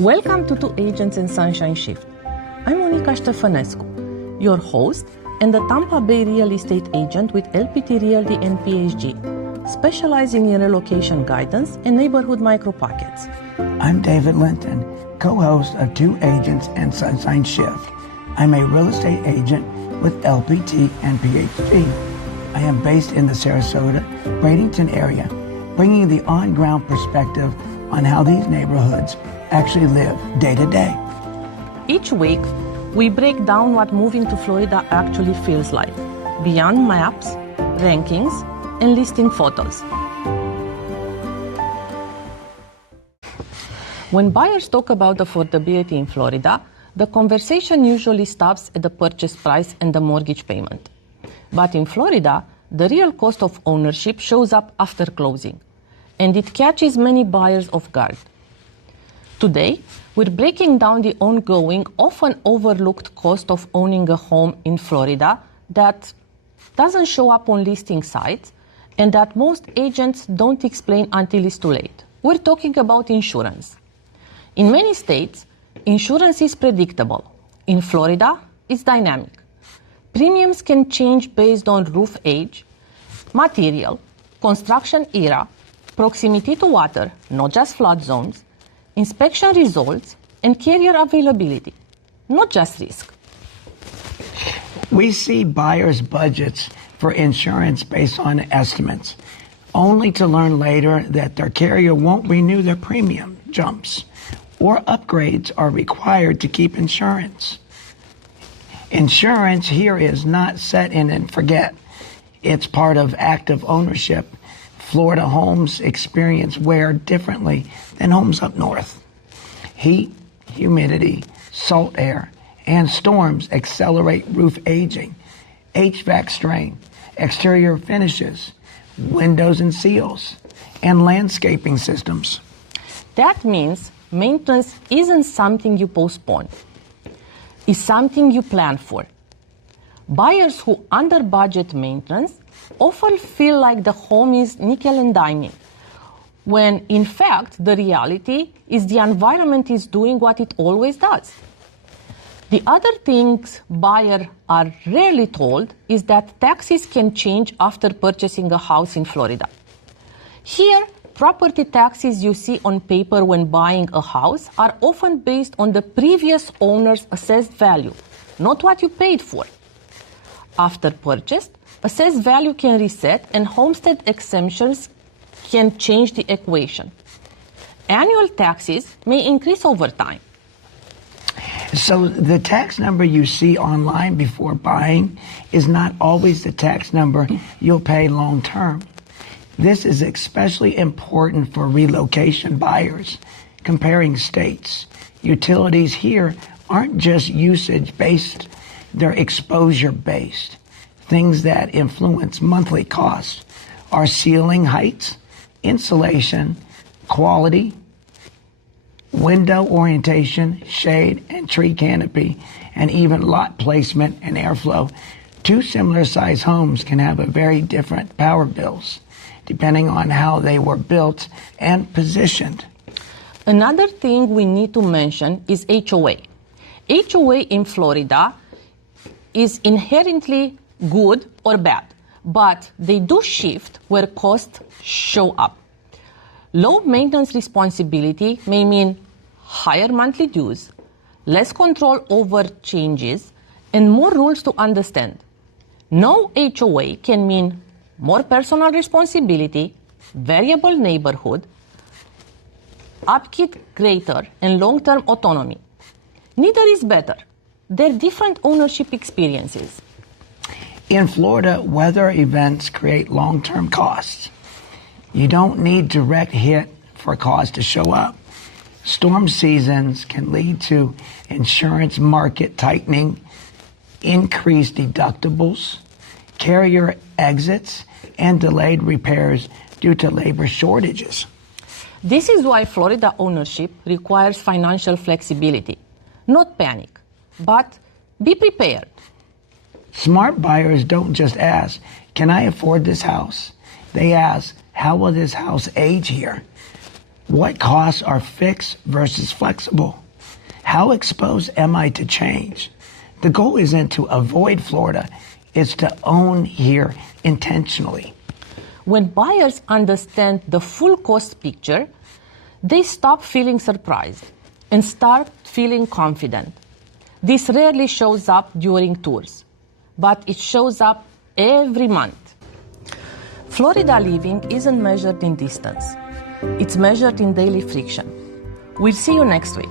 Welcome to Two Agents and Sunshine Shift. I'm Monica Stefanescu, your host and the Tampa Bay real estate agent with LPT Realty and PhD, specializing in relocation guidance and neighborhood micro-pockets. I'm David Linton, co-host of Two Agents and Sunshine Shift. I'm a real estate agent with LPT and PhD. I am based in the Sarasota, Bradenton area, bringing the on-ground perspective on how these neighborhoods actually live day to day. Each week, we break down what moving to Florida actually feels like, beyond maps, rankings, and listing photos. When buyers talk about affordability in Florida, the conversation usually stops at the purchase price and the mortgage payment. But in Florida, the real cost of ownership shows up after closing, and it catches many buyers off guard. Today, we're breaking down the ongoing, often overlooked cost of owning a home in Florida that doesn't show up on listing sites and that most agents don't explain until it's too late. We're talking about insurance. In many states, insurance is predictable. In Florida, it's dynamic. Premiums can change based on roof age, material, construction era, proximity to water, not just flood zones, inspection results, and carrier availability, not just risk. We see buyers' budgets for insurance based on estimates, only to learn later that their carrier won't renew their premium jumps, or upgrades are required to keep insurance. Insurance here is not set in and forget. It's part of active ownership. Florida homes experience wear differently than homes up north. Heat, humidity, salt air, and storms accelerate roof aging, HVAC strain, exterior finishes, windows and seals, and landscaping systems. That means maintenance isn't something you postpone. It's something you plan for. Buyers who under-budget maintenance often feel like the home is nickel and diming, when in fact the reality is the environment is doing what it always does. The other things buyers are rarely told is that taxes can change after purchasing a house in Florida. Here, property taxes you see on paper when buying a house are often based on the previous owner's assessed value, not what you paid for. After purchase, assessed value can reset and homestead exemptions can change the equation. Annual taxes may increase over time. So the tax number you see online before buying is not always the tax number you'll pay long term. This is especially important for relocation buyers. Comparing states, utilities here aren't just usage-based, they're exposure-based. Things that influence monthly costs are ceiling heights, insulation, quality, window orientation, shade and tree canopy, and even lot placement and airflow. Two similar-sized homes can have a very different power bills, depending on how they were built and positioned. Another thing we need to mention is HOA. HOA in Florida is inherently good or bad, but they do shift where costs show up. Low maintenance responsibility may mean higher monthly dues, less control over changes, and more rules to understand. No HOA can mean more personal responsibility, variable neighborhood, upkeep greater, and long-term autonomy. Neither is better. They're different ownership experiences. In Florida, weather events create long-term costs. You don't need direct hit for costs to show up. Storm seasons can lead to insurance market tightening, increased deductibles, carrier exits, and delayed repairs due to labor shortages. This is why Florida ownership requires financial flexibility, not panic, but be prepared. Smart buyers don't just ask, can I afford this house? They ask, how will this house age here? What costs are fixed versus flexible? How exposed am I to change? The goal isn't to avoid Florida, it's to own here intentionally. When buyers understand the full cost picture, they stop feeling surprised and start feeling confident. This rarely shows up during tours, but it shows up every month. Florida living isn't measured in distance. It's measured in daily friction. We'll see you next week.